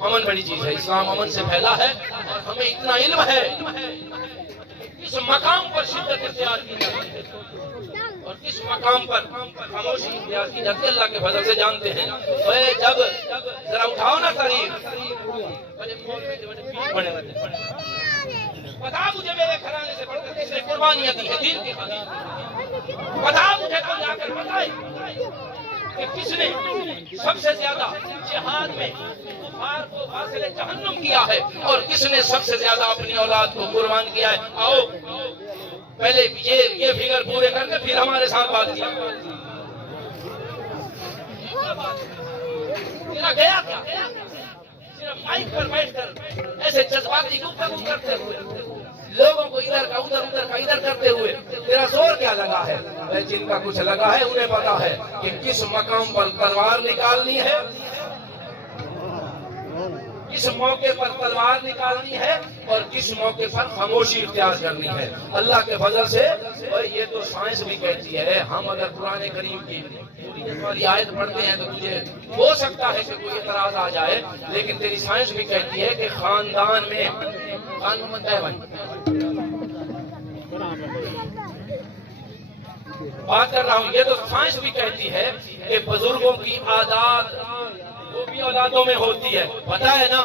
امن بڑی چیز ہے، اسلام امن سے پھیلا ہے، اور ہمیں اتنا علم ہے کس مقام پر شدت اختیار کی جاتی ہے اور کس مقام پر خاموشی اختیار کی جاتی ہے، اللہ کے فضل سے جانتے ہیں۔ جب ذرا اٹھاؤ نا تاریخ، بتا مجھے میرے گھرانے سے بڑھ کر کس نے قربانیاں دی ہیں دین کی خاطر، بتا مجھے تو جا کر بتائے کہ کس نے سب سے زیادہ جہاد میں کفار کو حاصل جہنم کیا ہے، اور کس نے سب سے زیادہ اپنی اولاد کو قربان کیا ہے۔ آؤ پہلے یہ فگر پورے کر کے پھر ہمارے ساتھ بات کیا گیا کیا؟ صرف مائک پر بیٹھ کر ایسے جذباتی گفتگو کرتے ہوئے، لوگوں کو ادھر کا ادھر کرتے ہوئے تیرا زور کیا لگا ہے؟ جن کا کچھ لگا ہے انہیں پتا ہے کہ کس مقام پر تلوار نکالنی ہے، کس موقع پر تلوار نکالنی ہے، اور کس موقع پر خاموشی اختیار کرنی ہے۔ اللہ کے فضل سے، اور یہ تو سائنس بھی کہتی ہے، ہم اگر قرآن کریم کی والی آیت پڑھتے ہیں تو تجھے ہو سکتا ہے کہ کوئی اعتراض آ جائے، لیکن تیری سائنس بھی کہتی ہے کہ خاندان میں بات کر رہا ہوں، یہ تو سائنس بھی کہتی ہے کہ بزرگوں کی عادات وہ بھی اولادوں میں ہوتی ہے، پتہ ہے نا؟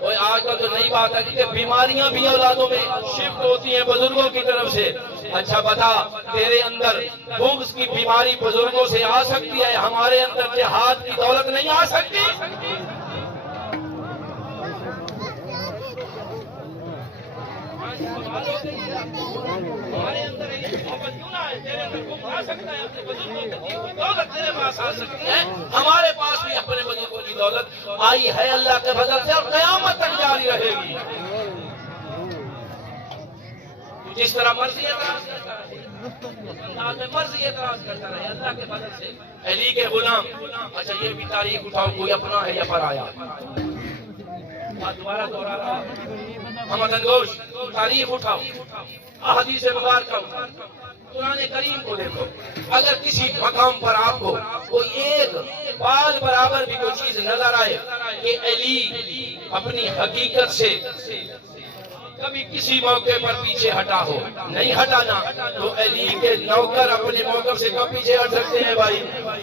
اور آج کل تو نئی بات ہے کہ بیماریاں بھی اولادوں میں شفٹ ہوتی ہیں بزرگوں کی طرف سے۔ اچھا بتا، تیرے اندر بغض کی بیماری بزرگوں سے آ سکتی ہے، ہمارے اندر جہاد کی دولت نہیں آ سکتی؟ ہمارے اندر محبت کیوں نہ ہے؟ تیرے اندر بغض آ سکتا ہے، اپنے بزرگوں کی دولت تیرے پاس آ سکتی ہے، ہمارے پاس بھی اپنے بزرگوں کی دولت آئی ہے اللہ کے فضل سے، اور قیامت تک جاری رہے گی۔ جس طرح مرضی اعتراض کرتا رہے، مرضی اعتراض کرتا رہے، اللہ کے فضل سے علی کے غلام۔ اچھا یہ بھی تاریخ اٹھاؤ، کوئی اپنا ہے یا پرایا؟ دوبارہ دوہرا رہا محمد انگوش، تاریخ اٹھاؤ، احادیث مبارکہ اٹھاؤ، قرآن کریم کو دیکھو۔ اگر کسی مقام پر آپ کو کوئی ایک بال برابر بھی کوئی چیز نظر آئے کہ علی اپنی حقیقت سے کبھی کسی موقع پر پیچھے ہٹا ہو، نہیں ہٹانا، تو علی کے نوکر اپنے موقف سے کب پیچھے ہٹ سکتے ہیں بھائی؟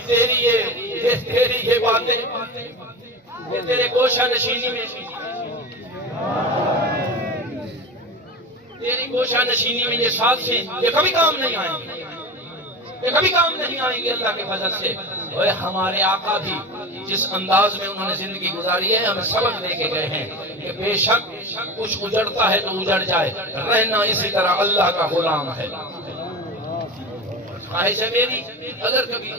تیری یہ باتیں یہ تیرے گوشہ نشینی میں، تیری گوشہ نشینی میں یہ سازشیں یہ کبھی کام نہیں آئیں گے، یہ کبھی کام نہیں آئیں گے اللہ کے فضل سے۔ اور ہمارے آقا بھی جس انداز میں انہوں نے زندگی گزاری ہے، ہمیں سبق دے کے گئے ہیں کہ بے شک کچھ اجڑتا ہے تو اجڑ جائے، رہنا اسی طرح اللہ کا غلام ہے۔ خواہش ہے میری، اگر کبھی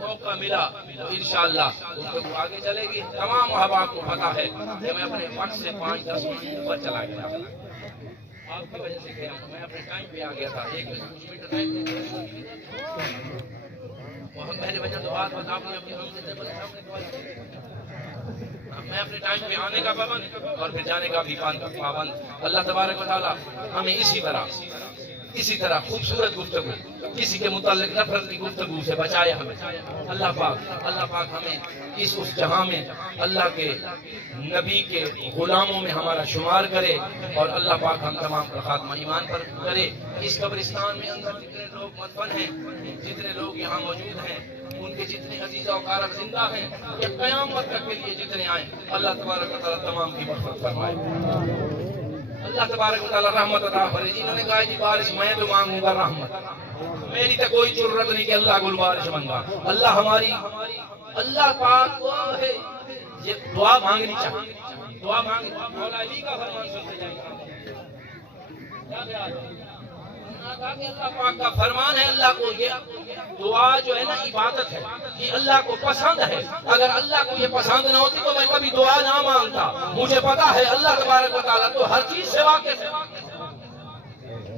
موقع ملا تو انشاءاللہ گفتگو آگے چلے گی۔ تمام احباب کو پتا ہے کہ میں اپنے وقت سے 5-10 منٹ اوپر چلا گیا، آپ کی وجہ سے کہہ رہا ہوں، میں اپنے ٹائم پہ آ گیا تھا، 1 منٹ ٹائم پہلے وجہ تو بات بتا، میں اپنے ٹائم پہ آنے کا پابند اور پھر جانے کا بھی پابند۔ اللہ تبارک و تعالیٰ ہمیں اسی طرح خوبصورت گفتگو، کسی کے متعلق نفرت کی گفتگو سے بچائے ہمیں اللہ پاک ہمیں اس جہاں میں اللہ کے نبی کے غلاموں میں ہمارا شمار کرے، اور اللہ پاک ہم تمام کا خاتمہ ایمان پر کرے۔ اس قبرستان میں اندر جتنے لوگ مدفن ہیں، جتنے لوگ یہاں موجود ہیں، ان کے جتنے عزیز و اقارب زندہ ہیں، یہ قیامت تک کے لیے جتنے آئیں، اللہ تبارک و تعالیٰ تمام کی مغفرت فرمائے۔ اللہ تبارک و تعالیٰ رحمت عطا فرمائے۔ انہوں نے کہا جی بارش میں تو مانگوں گا رحمت، میری تو کوئی ضرورت نہیں کہ اللہ گل بارش مانگا۔ اللہ پاک وہ ہے، یہ دعا مانگنی چاہیے، دعا مانگنی۔ مولا علی کا فرمان سنتے جائیں گے، اللہ پاک کا فرمان ہے، اللہ کو یہ دعا جو ہے نا عبادت ہے، یہ اللہ کو پسند ہے۔ اگر اللہ کو یہ پسند نہ ہوتی تو میں کبھی دعا نہ مانگتا۔ مجھے پتا ہے اللہ تبارک و تعالیٰ تو ہر چیز سے واقف ہے۔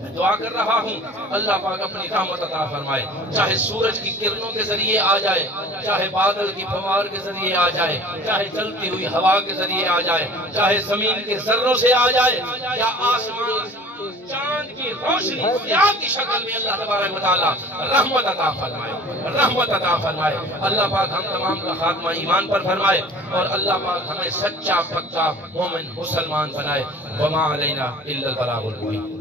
میں دعا کر رہا ہوں اللہ پاک اپنی رحمت عطا فرمائے، چاہے سورج کی کرنوں کے ذریعے آ جائے، چاہے بادل کی فوار کے ذریعے آ جائے، چاہے چلتی ہوئی ہوا کے ذریعے آ جائے، چاہے زمین کے ذروں سے آ جائے، یا آسمان چاند کی روشنی ضیاء کی شکل میں اللہ تبارک و تعالیٰ رحمت عطا فرمائے۔ اللہ پاک ہم تمام کا خاتمہ ایمان پر فرمائے، اور اللہ پاک ہمیں سچا پکا مومن مسلمان بنائے۔ وما علینا الا البلاغ المبین۔